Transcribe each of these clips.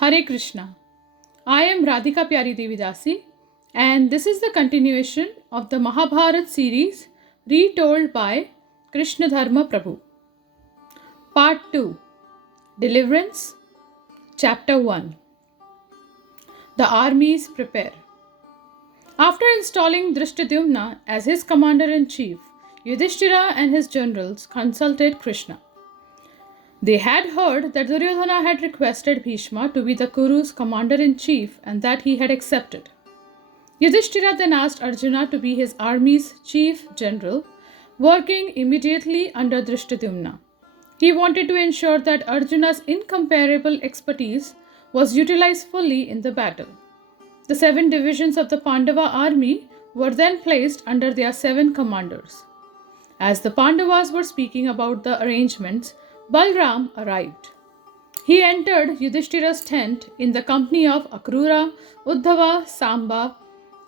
Hare Krishna. I am Radhika Piyari Devidasi, and this is the continuation of the Mahabharat series retold by Krishna Dharma Prabhu. Part 2, Deliverance, Chapter 1. The Armies Prepare. After installing Drishtadyumna as his commander-in-chief, Yudhishthira and his generals consulted Krishna. They had heard that Duryodhana had requested Bhishma to be the Kuru's commander-in-chief and that he had accepted. Yudhishthira then asked Arjuna to be his army's chief general, working immediately under Drishtadyumna. He wanted to ensure that Arjuna's incomparable expertise was utilized fully in the battle. The 7 divisions of the Pandava army were then placed under their 7 commanders. As the Pandavas were speaking about the arrangements, Balram arrived. He entered Yudhishthira's tent in the company of Akrura, Uddhava, Samba,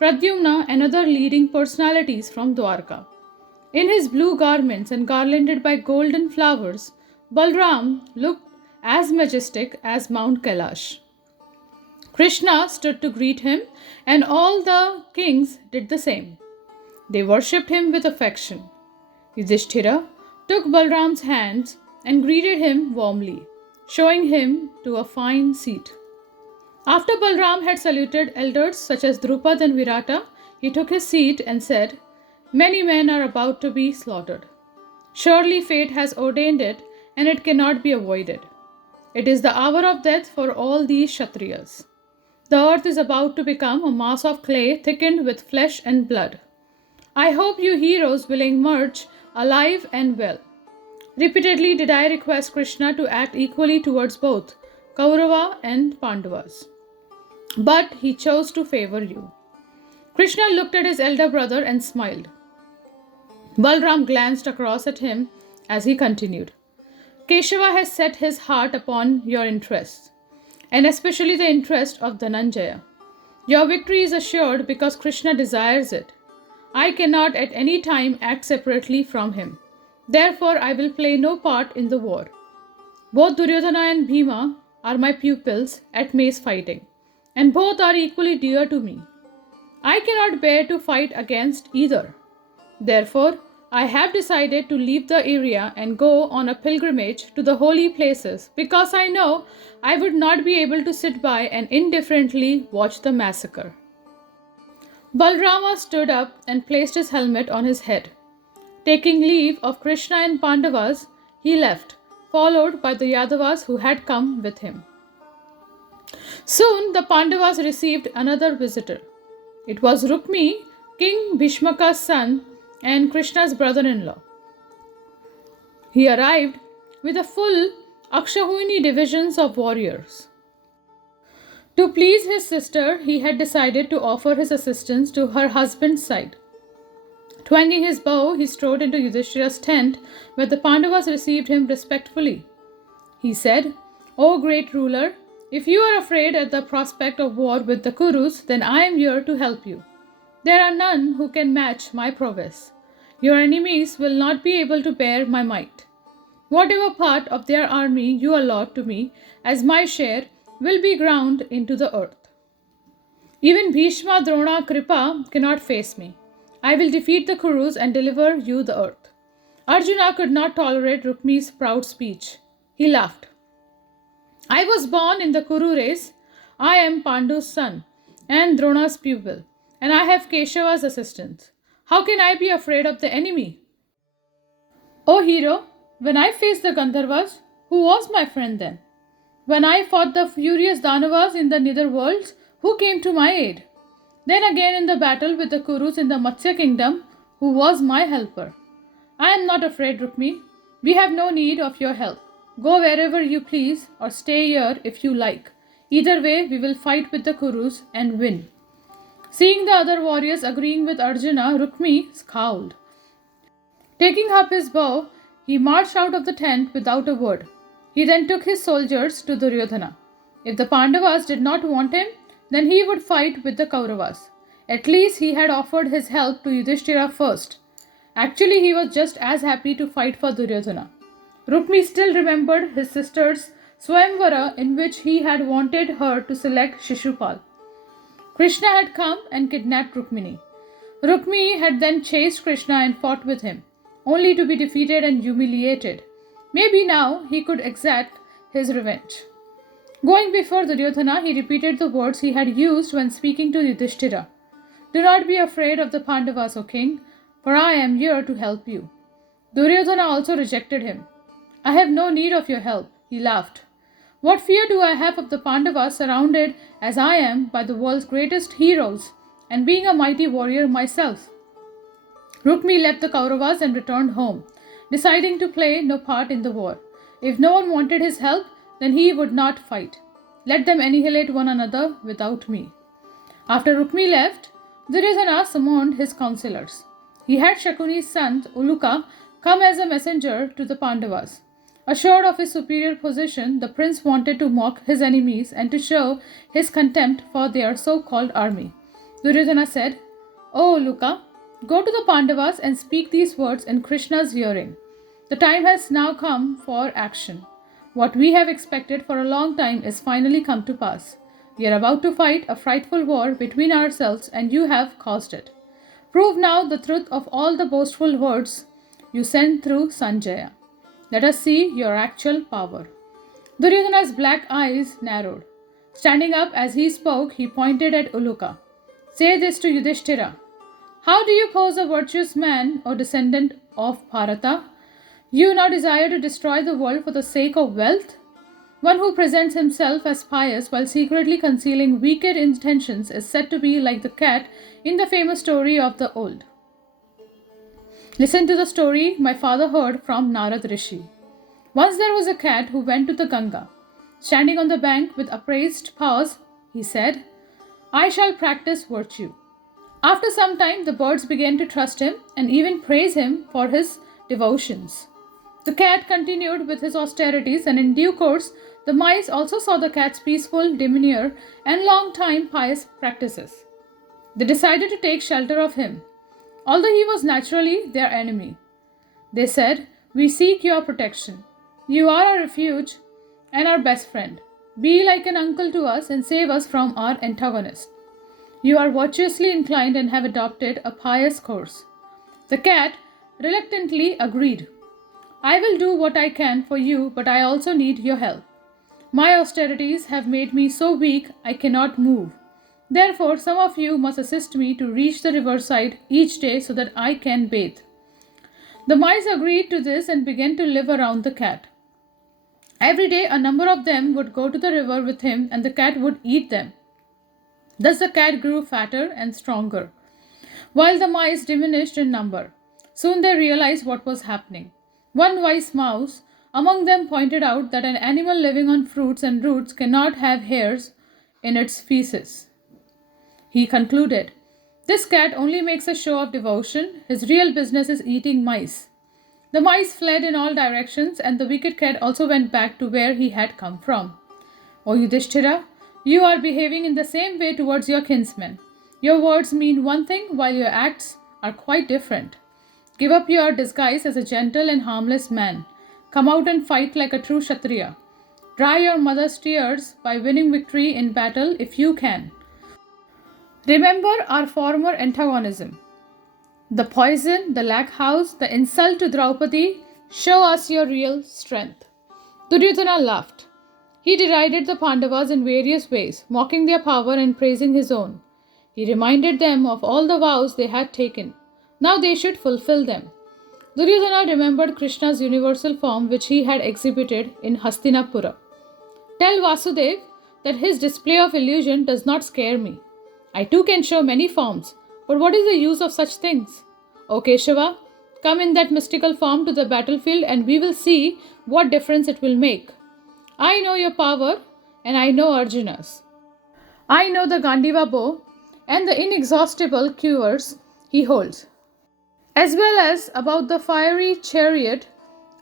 Pradyumna and other leading personalities from Dwarka. In his blue garments and garlanded by golden flowers, Balram looked as majestic as Mount Kailash. Krishna stood to greet him, and all the kings did the same. They worshipped him with affection. Yudhishthira took Balram's hands and greeted him warmly, showing him to a fine seat. After Balram had saluted elders such as Drupad and Virata, he took his seat and said, "Many men are about to be slaughtered. Surely fate has ordained it, and it cannot be avoided. It is the hour of death for all these Kshatriyas. The earth is about to become a mass of clay thickened with flesh and blood. I hope you heroes will emerge alive and well." Repeatedly did I request Krishna to act equally towards both Kaurava and Pandavas. But he chose to favor you. Krishna looked at his elder brother and smiled. Balram glanced across at him as he continued. Keshava has set his heart upon your interests, and especially the interest of Dhananjaya. Your victory is assured because Krishna desires it. I cannot at any time act separately from him. Therefore, I will play no part in the war. Both Duryodhana and Bhima are my pupils at mace fighting, and both are equally dear to me. I cannot bear to fight against either. Therefore, I have decided to leave the area and go on a pilgrimage to the holy places because I know I would not be able to sit by and indifferently watch the massacre. Balrama stood up and placed his helmet on his head. Taking leave of Krishna and Pandavas, he left, followed by the Yadavas who had come with him. Soon the Pandavas received another visitor. It was Rukmi, King Bhishmaka's son and Krishna's brother-in-law. He arrived with a full Akshauhini divisions of warriors. To please his sister, he had decided to offer his assistance to her husband's side. Twanging his bow, he strode into Yudhishthira's tent, where the Pandavas received him respectfully. He said, "O great ruler, if you are afraid at the prospect of war with the Kurus, then I am here to help you. There are none who can match my prowess. Your enemies will not be able to bear my might. Whatever part of their army you allot to me as my share will be ground into the earth. Even Bhishma, Drona, Kripa cannot face me. I will defeat the Kurus and deliver you the earth." Arjuna could not tolerate Rukmi's proud speech. He laughed. "I was born in the Kuru race. I am Pandu's son and Drona's pupil, and I have Keshava's assistance. How can I be afraid of the enemy? O hero, when I faced the Gandharvas, who was my friend then? When I fought the furious Danavas in the nether worlds, who came to my aid? Then again in the battle with the Kurus in the Matsya kingdom, who was my helper? I am not afraid, Rukmi. We have no need of your help. Go wherever you please or stay here if you like. Either way, we will fight with the Kurus and win." Seeing the other warriors agreeing with Arjuna, Rukmi scowled. Taking up his bow, he marched out of the tent without a word. He then took his soldiers to Duryodhana. If the Pandavas did not want him, then he would fight with the Kauravas. At least he had offered his help to Yudhishthira first. Actually, he was just as happy to fight for Duryodhana. Rukmi still remembered his sister's Swayamvara in which he had wanted her to select Shishupal. Krishna had come and kidnapped Rukmini. Rukmini had then chased Krishna and fought with him, only to be defeated and humiliated. Maybe now he could exact his revenge. Going before Duryodhana, he repeated the words he had used when speaking to Yudhishthira. Do not be afraid of the Pandavas, O king, for I am here to help you. Duryodhana also rejected him. I have no need of your help, he laughed. What fear do I have of the Pandavas surrounded as I am by the world's greatest heroes and being a mighty warrior myself? Rukmi left the Kauravas and returned home, deciding to play no part in the war. If no one wanted his help, then he would not fight. Let them annihilate one another without me. After Rukmi left, Duryodhana summoned his counselors. He had Shakuni's son, Uluka, come as a messenger to the Pandavas. Assured of his superior position, the prince wanted to mock his enemies and to show his contempt for their so-called army. Duryodhana said, O Uluka, go to the Pandavas and speak these words in Krishna's hearing. The time has now come for action. What we have expected for a long time is finally come to pass. We are about to fight a frightful war between ourselves and you have caused it. Prove now the truth of all the boastful words you sent through Sanjaya. Let us see your actual power. Duryodhana's black eyes narrowed. Standing up as he spoke, he pointed at Uluka. Say this to Yudhishthira. How do you pose a virtuous man or descendant of Bharata? You now desire to destroy the world for the sake of wealth? One who presents himself as pious while secretly concealing wicked intentions is said to be like the cat in the famous story of the old. Listen to the story my father heard from Narad Rishi. Once there was a cat who went to the Ganga. Standing on the bank with upraised paws, he said, I shall practice virtue. After some time, the birds began to trust him and even praise him for his devotions. The cat continued with his austerities, and in due course, the mice also saw the cat's peaceful demeanor and long-time pious practices. They decided to take shelter of him, although he was naturally their enemy. They said, We seek your protection. You are our refuge and our best friend. Be like an uncle to us and save us from our antagonist. You are virtuously inclined and have adopted a pious course. The cat reluctantly agreed. I will do what I can for you, but I also need your help. My austerities have made me so weak I cannot move. Therefore, some of you must assist me to reach the riverside each day so that I can bathe. The mice agreed to this and began to live around the cat. Every day, a number of them would go to the river with him and the cat would eat them. Thus the cat grew fatter and stronger, while the mice diminished in number. Soon they realized what was happening. One wise mouse among them pointed out that an animal living on fruits and roots cannot have hairs in its feces. He concluded, This cat only makes a show of devotion. His real business is eating mice. The mice fled in all directions, and the wicked cat also went back to where he had come from. O Yudhishthira, you are behaving in the same way towards your kinsmen. Your words mean one thing while your acts are quite different. Give up your disguise as a gentle and harmless man. Come out and fight like a true Kshatriya. Dry your mother's tears by winning victory in battle if you can. Remember our former antagonism. The poison, the lakh house, the insult to Draupadi. Show us your real strength. Duryodhana laughed. He derided the Pandavas in various ways, mocking their power and praising his own. He reminded them of all the vows they had taken. Now they should fulfill them. Duryodhana remembered Krishna's universal form which he had exhibited in Hastinapura. Tell Vasudev that his display of illusion does not scare me. I too can show many forms, but what is the use of such things? O Keshava, come in that mystical form to the battlefield and we will see what difference it will make. I know your power and I know Arjuna's. I know the Gandiva bow and the inexhaustible quivers he holds, as well as about the fiery chariot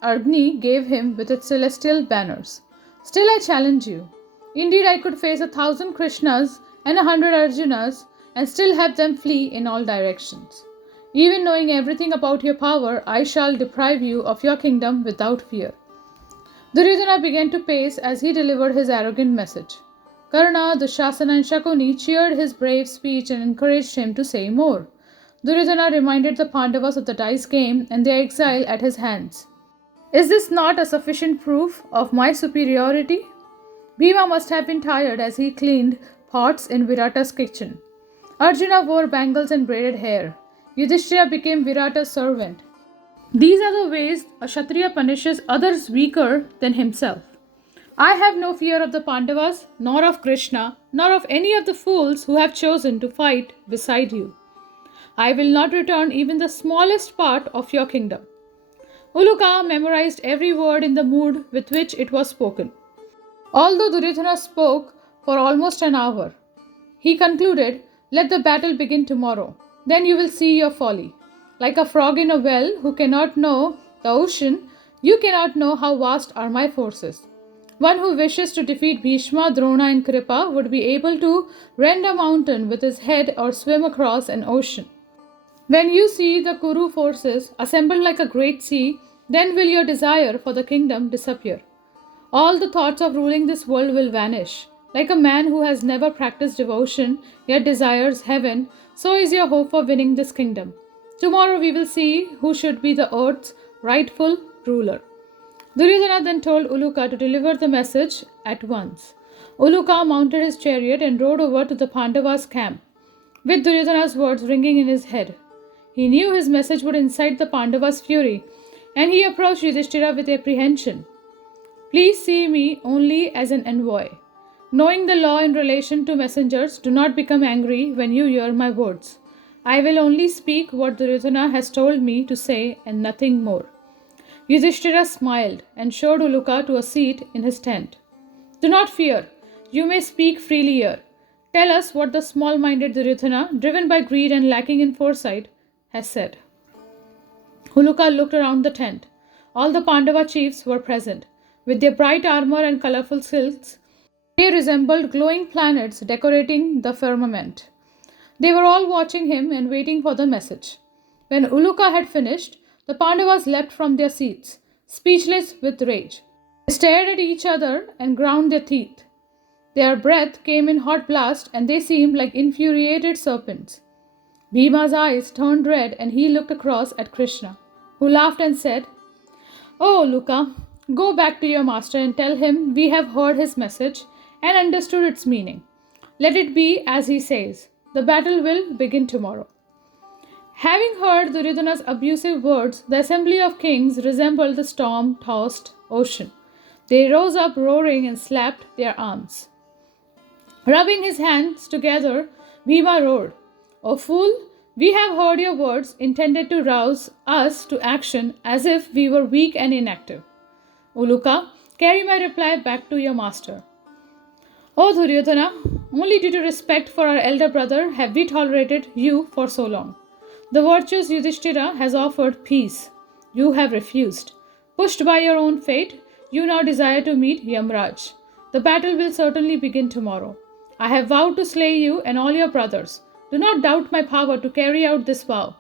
Agni gave him with its celestial banners. Still I challenge you. Indeed, I could face 1,000 Krishnas and 100 Arjunas and still have them flee in all directions. Even knowing everything about your power, I shall deprive you of your kingdom without fear. Duryodhana began to pace as he delivered his arrogant message. Karna, Dushasana, and Shakuni cheered his brave speech and encouraged him to say more. Duryodhana reminded the Pandavas of the dice game and their exile at his hands. Is this not a sufficient proof of my superiority? Bhima must have been tired as he cleaned pots in Virata's kitchen. Arjuna wore bangles and braided hair. Yudhishthira became Virata's servant. These are the ways a Kshatriya punishes others weaker than himself. I have no fear of the Pandavas, nor of Krishna, nor of any of the fools who have chosen to fight beside you. I will not return even the smallest part of your kingdom. Uluka memorized every word in the mood with which it was spoken. Although Duryodhana spoke for almost an hour, he concluded, "Let the battle begin tomorrow. Then you will see your folly. Like a frog in a well who cannot know the ocean, you cannot know how vast are my forces. One who wishes to defeat Bhishma, Drona, and Kripa would be able to rend a mountain with his head or swim across an ocean. When you see the Kuru forces assembled like a great sea, then will your desire for the kingdom disappear. All the thoughts of ruling this world will vanish. Like a man who has never practiced devotion yet desires heaven, so is your hope for winning this kingdom. Tomorrow we will see who should be the earth's rightful ruler." Duryodhana then told Uluka to deliver the message at once. Uluka mounted his chariot and rode over to the Pandavas' camp, with Duryodhana's words ringing in his head. He knew his message would incite the Pandavas' fury, and he approached Yudhishthira with apprehension. "Please see me only as an envoy. Knowing the law in relation to messengers, do not become angry when you hear my words. I will only speak what Duryodhana has told me to say and nothing more." Yudhishthira smiled and showed Uluka to a seat in his tent. "Do not fear. You may speak freely here. Tell us what the small-minded Duryodhana, driven by greed and lacking in foresight, has said." Uluka looked around the tent. All the Pandava chiefs were present. With their bright armor and colorful silks, they resembled glowing planets decorating the firmament. They were all watching him and waiting for the message. When Uluka had finished, the Pandavas leapt from their seats, speechless with rage. They stared at each other and ground their teeth. Their breath came in hot blasts and they seemed like infuriated serpents. Bhima's eyes turned red and he looked across at Krsna, who laughed and said, "Oh, Uluka, go back to your master and tell him we have heard his message and understood its meaning. Let it be as he says. The battle will begin tomorrow." Having heard Duryodhana's abusive words, the assembly of kings resembled the storm-tossed ocean. They rose up roaring and slapped their arms. Rubbing his hands together, Bhima roared, "O fool, we have heard your words intended to rouse us to action as if we were weak and inactive. Uluka, carry my reply back to your master." "O Duryodhana, only due to respect for our elder brother have we tolerated you for so long. The virtuous Yudhishthira has offered peace. You have refused. Pushed by your own fate, you now desire to meet Yamraj. The battle will certainly begin tomorrow. I have vowed to slay you and all your brothers. Do not doubt my power to carry out this vow.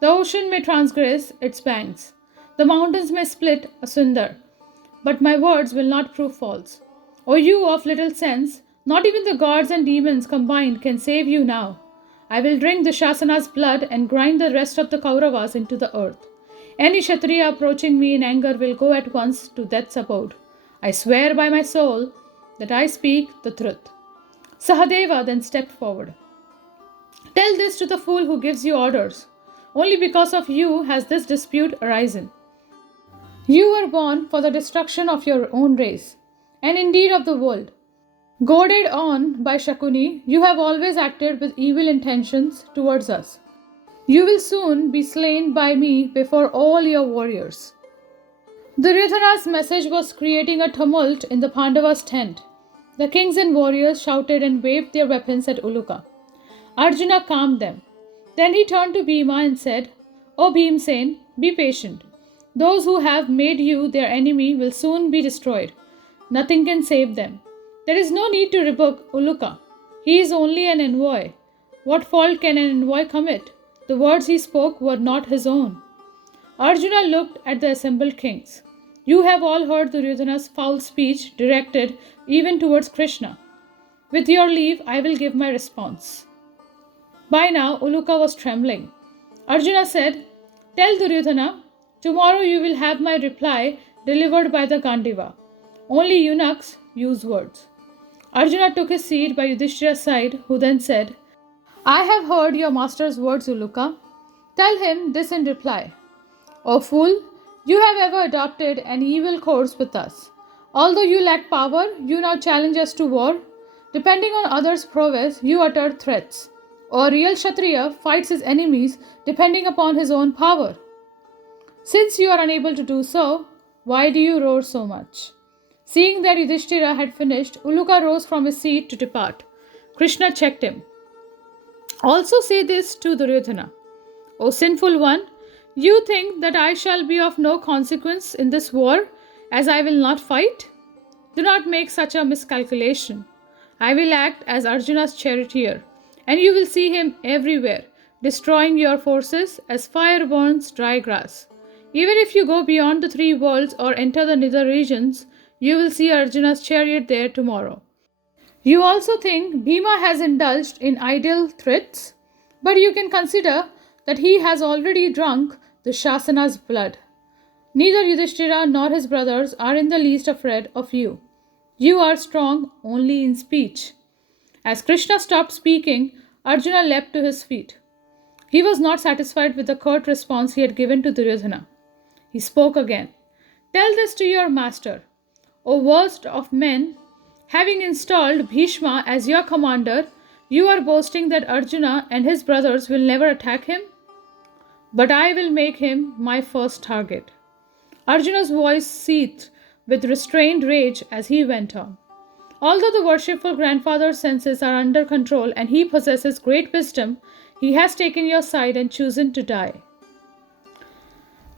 The ocean may transgress its banks. The mountains may split asunder. But my words will not prove false. O you of little sense, not even the gods and demons combined can save you now. I will drink Dushasana's blood and grind the rest of the Kauravas into the earth. Any Kshatriya approaching me in anger will go at once to death's abode. I swear by my soul that I speak the truth." Sahadeva then stepped forward. "Tell this to the fool who gives you orders. Only because of you has this dispute arisen. You were born for the destruction of your own race, and indeed of the world. Goaded on by Shakuni, you have always acted with evil intentions towards us. You will soon be slain by me before all your warriors." Duryodhana's message was creating a tumult in the Pandavas' tent. The kings and warriors shouted and waved their weapons at Uluka. Arjuna calmed them. Then he turned to Bhima and said, "O Bhimsen, be patient. Those who have made you their enemy will soon be destroyed. Nothing can save them. There is no need to rebuke Uluka. He is only an envoy. What fault can an envoy commit? The words he spoke were not his own." Arjuna looked at the assembled kings. You have all heard Duryodhana's foul speech directed even towards Krishna. With your leave, I will give my response. By now, Uluka was trembling. Arjuna said, Tell Duryodhana, tomorrow you will have my reply delivered by the Gandiva. Only eunuchs use words. Arjuna took his seat by Yudhishthira's side, who then said, I have heard your master's words, Uluka. Tell him this in reply. O fool, you have ever adopted an evil course with us. Although you lack power, you now challenge us to war. Depending on others' prowess, you utter threats. A real Kshatriya fights his enemies depending upon his own power. Since you are unable to do so, why do you roar so much? Seeing that Yudhishthira had finished, Uluka rose from his seat to depart. Krishna checked him. Also say this to Duryodhana. O sinful one, you think that I shall be of no consequence in this war, as I will not fight? Do not make such a miscalculation. I will act as Arjuna's charioteer, and you will see him everywhere, destroying your forces as fire burns dry grass. Even if you go beyond the three worlds or enter the nether regions, you will see Arjuna's chariot there tomorrow. You also think Bhima has indulged in idle threats, but you can consider that he has already drunk the Shasana's blood. Neither Yudhishthira nor his brothers are in the least afraid of you. You are strong only in speech. As Krishna stopped speaking, Arjuna leapt to his feet. He was not satisfied with the curt response he had given to Duryodhana. He spoke again. Tell this to your master. O worst of men, having installed Bhishma as your commander, you are boasting that Arjuna and his brothers will never attack him? But I will make him my first target. Arjuna's voice seethed with restrained rage as he went on. Although the worshipful grandfather's senses are under control and he possesses great wisdom, he has taken your side and chosen to die.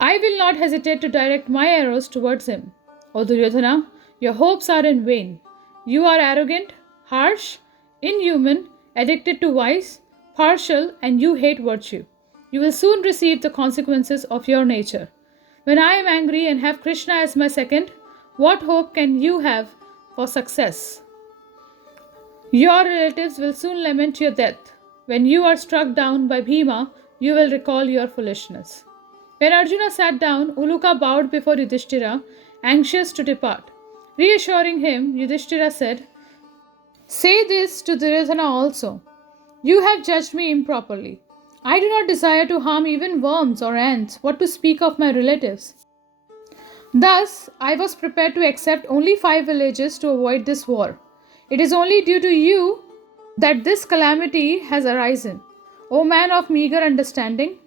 I will not hesitate to direct my arrows towards him. O Duryodhana, your hopes are in vain. You are arrogant, harsh, inhuman, addicted to vice, partial, and you hate virtue. You will soon receive the consequences of your nature. When I am angry and have Krishna as my second, what hope can you have for success? Your relatives will soon lament your death. When you are struck down by Bhima, you will recall your foolishness. When Arjuna sat down, Uluka bowed before Yudhishthira, anxious to depart. Reassuring him, Yudhishthira said, Say this to Duryodhana also. You have judged me improperly. I do not desire to harm even worms or ants, what to speak of my relatives. Thus, I was prepared to accept only 5 villages to avoid this war. It is only due to you that this calamity has arisen. O man of meager understanding,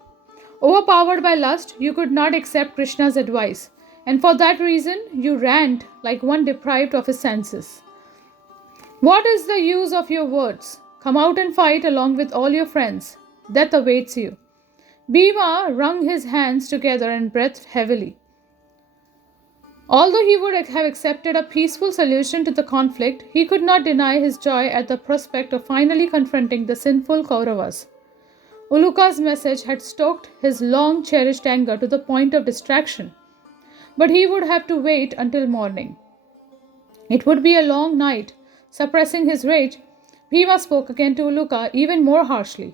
overpowered by lust, you could not accept Krishna's advice, and for that reason you rant like one deprived of his senses. What is the use of your words? Come out and fight along with all your friends. Death awaits you. Bhima wrung his hands together and breathed heavily. Although he would have accepted a peaceful solution to the conflict, he could not deny his joy at the prospect of finally confronting the sinful Kauravas. Uluka's message had stoked his long-cherished anger to the point of distraction, but he would have to wait until morning. It would be a long night. Suppressing his rage, Bhima spoke again to Uluka even more harshly.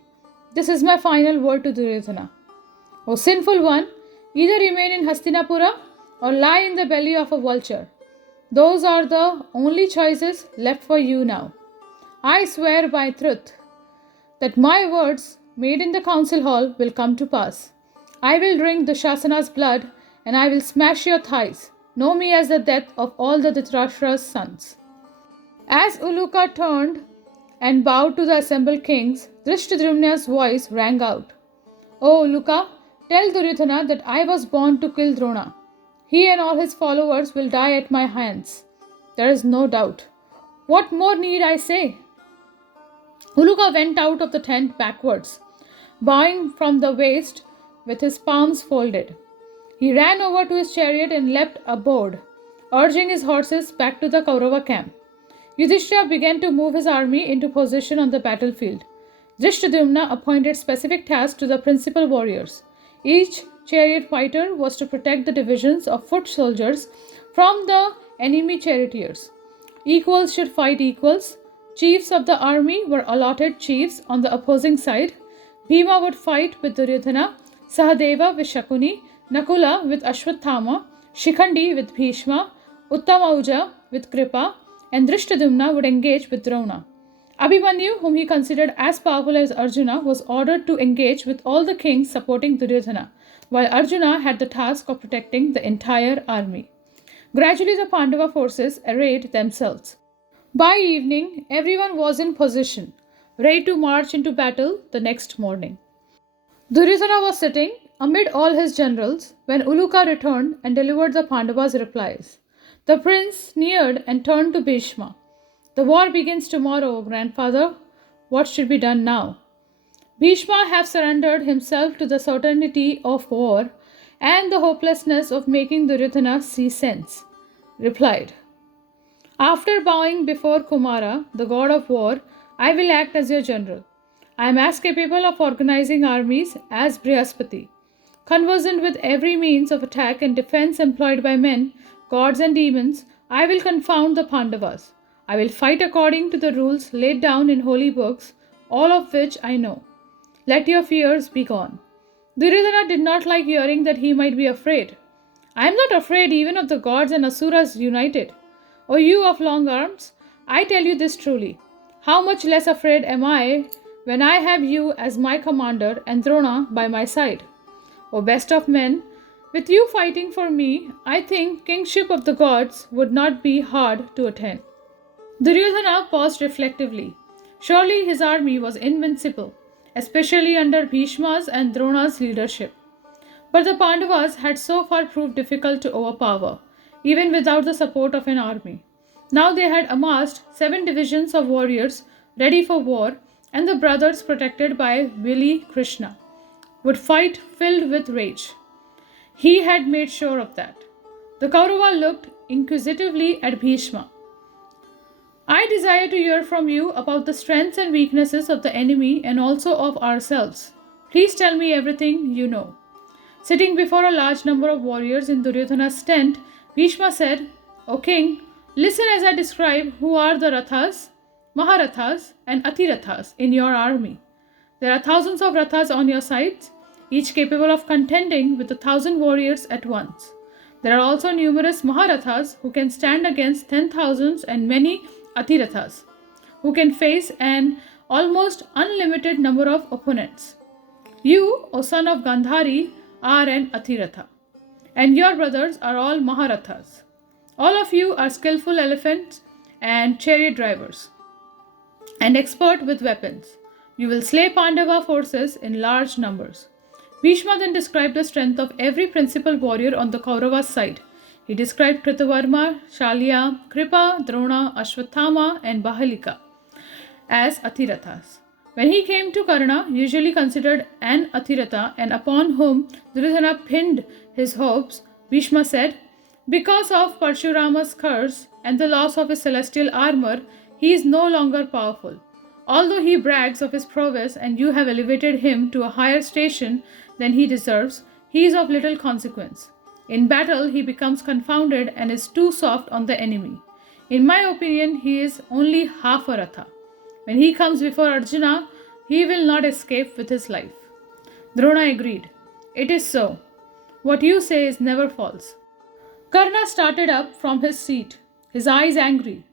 This is my final word to Duryodhana. O sinful one, either remain in Hastinapura or lie in the belly of a vulture. Those are the only choices left for you now. I swear by truth that my words made in the council hall will come to pass. I will drink the Shasana's blood and I will smash your thighs. Know me as the death of all the Dhritarashtra's sons. As Uluka turned and bowed to the assembled kings, Drishtadryumna's voice rang out. O Uluka, tell Duryodhana that I was born to kill Drona. He and all his followers will die at my hands. There is no doubt. What more need I say? Uluka went out of the tent backwards, bowing from the waist with his palms folded. He ran over to his chariot and leapt aboard, urging his horses back to the Kaurava camp. Yudhishthira began to move his army into position on the battlefield. Drishtadryumna appointed specific tasks to the principal warriors, each chariot fighter was to protect the divisions of foot soldiers from the enemy charioteers. Equals should fight equals. Chiefs of the army were allotted chiefs on the opposing side. Bhima would fight with Duryodhana, Sahadeva with Shakuni, Nakula with Ashwathama, Shikhandi with Bhishma, Uttamauja with Kripa, and Drishtadumna would engage with Drona. Abhimanyu, whom he considered as powerful as Arjuna, was ordered to engage with all the kings supporting Duryodhana, while Arjuna had the task of protecting the entire army. Gradually, the Pandava forces arrayed themselves. By evening, everyone was in position, ready to march into battle the next morning. Duryodhana was sitting amid all his generals when Uluka returned and delivered the Pandavas' replies. The prince sneered and turned to Bhishma. The war begins tomorrow, grandfather. What should be done now? Bhishma had surrendered himself to the certainty of war and the hopelessness of making Duryodhana see sense. Replied, after bowing before Kumara, the god of war, I will act as your general. I am as capable of organizing armies as Brihaspati. Conversant with every means of attack and defense employed by men, gods and demons, I will confound the Pandavas. I will fight according to the rules laid down in holy books, all of which I know. Let your fears be gone. Duryodhana did not like hearing that he might be afraid. I am not afraid even of the gods and asuras united. O you of long arms, I tell you this truly. How much less afraid am I when I have you as my commander and Drona by my side? O best of men, with you fighting for me, I think kingship of the gods would not be hard to attain. Duryodhana paused reflectively. Surely his army was invincible, especially under Bhishma's and Drona's leadership. But the Pandavas had so far proved difficult to overpower, even without the support of an army. Now they had amassed 7 divisions of warriors ready for war, and the brothers, protected by wily Krsna, would fight filled with rage. He had made sure of that. The Kaurava looked inquisitively at Bhishma. I desire to hear from you about the strengths and weaknesses of the enemy and also of ourselves. Please tell me everything you know. Sitting before a large number of warriors in Duryodhana's tent, Bhishma said, O king, listen as I describe who are the Rathas, Maharathas and Atirathas in your army. There are thousands of Rathas on your sides, each capable of contending with 1,000 warriors at once. There are also numerous Maharathas who can stand against 10,000s and many Atirathas, who can face an almost unlimited number of opponents. You, O son of Gandhari, are an Atiratha, and your brothers are all Maharathas. All of you are skillful elephants and chariot drivers, and expert with weapons. You will slay Pandava forces in large numbers. Bhishma then described the strength of every principal warrior on the Kaurava's side. He described Kritavarma, Shalya, Kripa, Drona, Ashwathama, and Bahalika as Atirathas. When he came to Karna, usually considered an Athiratha and upon whom Duryodhana pinned his hopes, Bhishma said, because of Parshurama's curse and the loss of his celestial armor, he is no longer powerful. Although he brags of his prowess and you have elevated him to a higher station than he deserves, he is of little consequence. In battle, he becomes confounded and is too soft on the enemy. In my opinion, he is only half a Ratha. When he comes before Arjuna, he will not escape with his life. Drona agreed. It is so. What you say is never false. Karna started up from his seat, his eyes angry.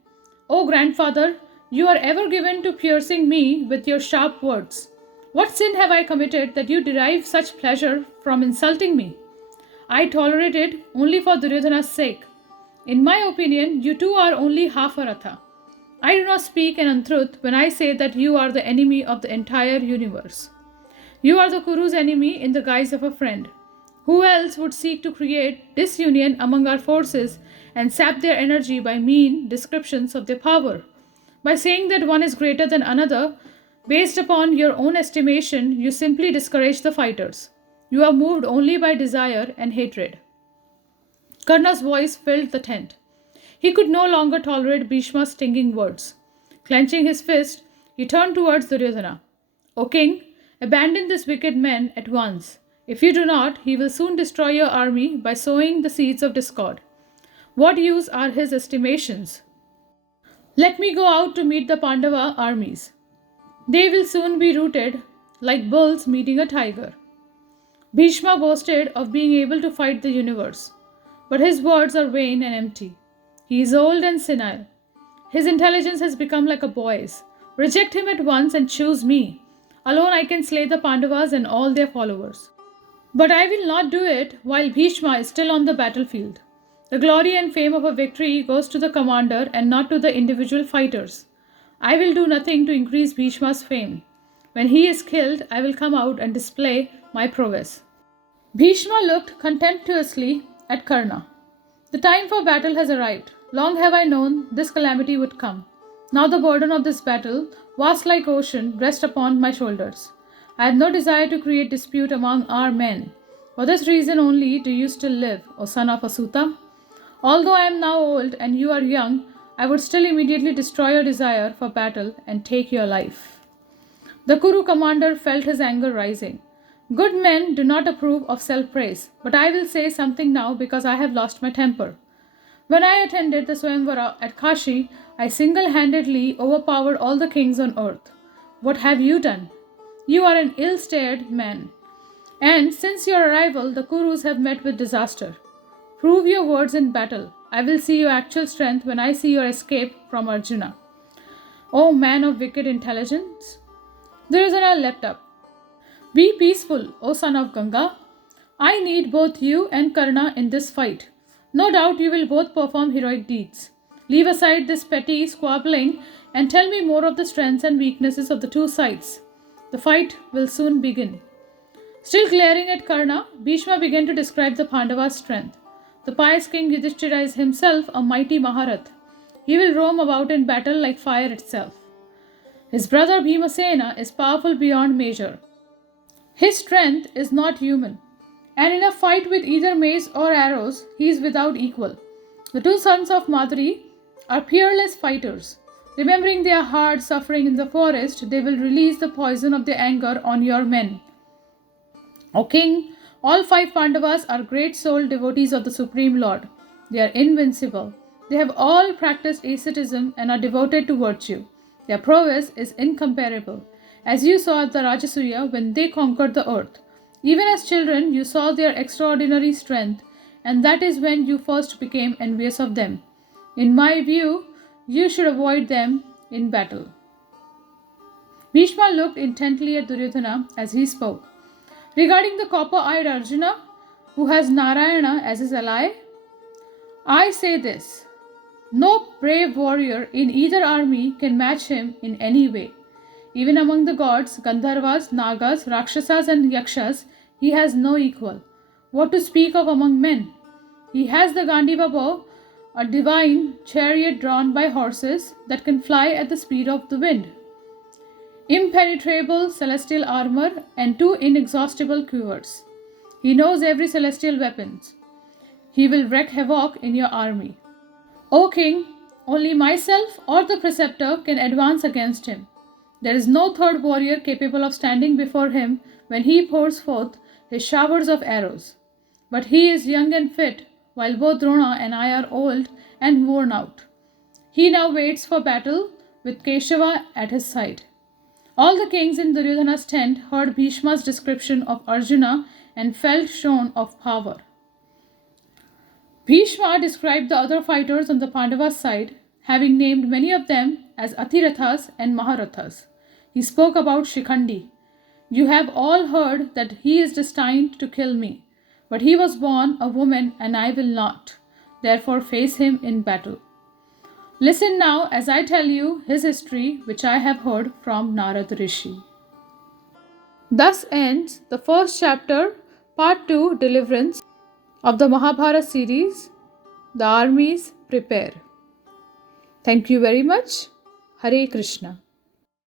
O grandfather, you are ever given to piercing me with your sharp words. What sin have I committed that you derive such pleasure from insulting me? I tolerate it only for Duryodhana's sake. In my opinion, you too are only half a Ratha. I do not speak an untruth when I say that you are the enemy of the entire universe. You are the Kuru's enemy in the guise of a friend. Who else would seek to create disunion among our forces and sap their energy by mean descriptions of their power? By saying that one is greater than another, based upon your own estimation, you simply discourage the fighters. You are moved only by desire and hatred. Karna's voice filled the tent. He could no longer tolerate Bhishma's stinging words. Clenching his fist, he turned towards Duryodhana. O king, abandon this wicked man at once. If you do not, he will soon destroy your army by sowing the seeds of discord. What use are his estimations? Let me go out to meet the Pandava armies. They will soon be routed like bulls meeting a tiger. Bhishma boasted of being able to fight the universe, but his words are vain and empty. He is old and senile. His intelligence has become like a boy's. Reject him at once and choose me. Alone I can slay the Pandavas and all their followers. But I will not do it while Bhishma is still on the battlefield. The glory and fame of a victory goes to the commander and not to the individual fighters. I will do nothing to increase Bhishma's fame. When he is killed, I will come out and display my prowess. Bhishma looked contemptuously at Karna. The time for battle has arrived. Long have I known this calamity would come. Now the burden of this battle, vast like ocean, rests upon my shoulders. I have no desire to create dispute among our men. For this reason only do you still live, O son of Asuta. Although I am now old and you are young, I would still immediately destroy your desire for battle and take your life. The Kuru commander felt his anger rising. Good men do not approve of self-praise, but I will say something now because I have lost my temper. When I attended the Swayamvara at Kashi, I single-handedly overpowered all the kings on earth. What have you done? You are an ill-starred man. And since your arrival, the Kurus have met with disaster. Prove your words in battle. I will see your actual strength when I see your escape from Arjuna. O man of wicked intelligence! Duryodhana leapt up. Be peaceful, O son of Ganga. I need both you and Karna in this fight. No doubt you will both perform heroic deeds. Leave aside this petty squabbling and tell me more of the strengths and weaknesses of the two sides. The fight will soon begin. Still glaring at Karna, Bhishma began to describe the Pandavas' strength. The pious king Yudhishthira is himself a mighty Mahabharat. He will roam about in battle like fire itself. His brother Bhimasena is powerful beyond measure. His strength is not human, and in a fight with either mace or arrows, he is without equal. The two sons of Madri are peerless fighters. Remembering their hard suffering in the forest, they will release the poison of their anger on your men. O king, all 5 Pandavas are great-souled devotees of the Supreme Lord. They are invincible. They have all practiced asceticism and are devoted to virtue. Their prowess is incomparable, as you saw at the Rajasuya when they conquered the earth. Even as children, you saw their extraordinary strength, and that is when you first became envious of them. In my view, you should avoid them in battle. Bhishma looked intently at Duryodhana as he spoke. Regarding the copper-eyed Arjuna, who has Narayana as his ally, I say this. No brave warrior in either army can match him in any way. Even among the gods, Gandharvas, Nagas, Rakshasas and Yakshas, he has no equal. What to speak of among men? He has the Gandiva bow, a divine chariot drawn by horses that can fly at the speed of the wind, impenetrable celestial armor, and 2 inexhaustible quivers. He knows every celestial weapon. He will wreak havoc in your army. O king, only myself or the preceptor can advance against him. There is no third warrior capable of standing before him when he pours forth his showers of arrows. But he is young and fit, while both Drona and I are old and worn out. He now waits for battle with Keshava at his side. All the kings in Duryodhana's tent heard Bhishma's description of Arjuna and felt shown of power. Bhishma described the other fighters on the Pandavas' side, having named many of them as Atirathas and Maharathas. He spoke about Shikhandi. You have all heard that he is destined to kill me, but he was born a woman and I will not. Therefore face him in battle. Listen now as I tell you his history, which I have heard from Narad Rishi. Thus ends the first chapter, part 2, Deliverance, of the Mahabharat series, The Armies Prepare. Thank you very much. Hare Krishna.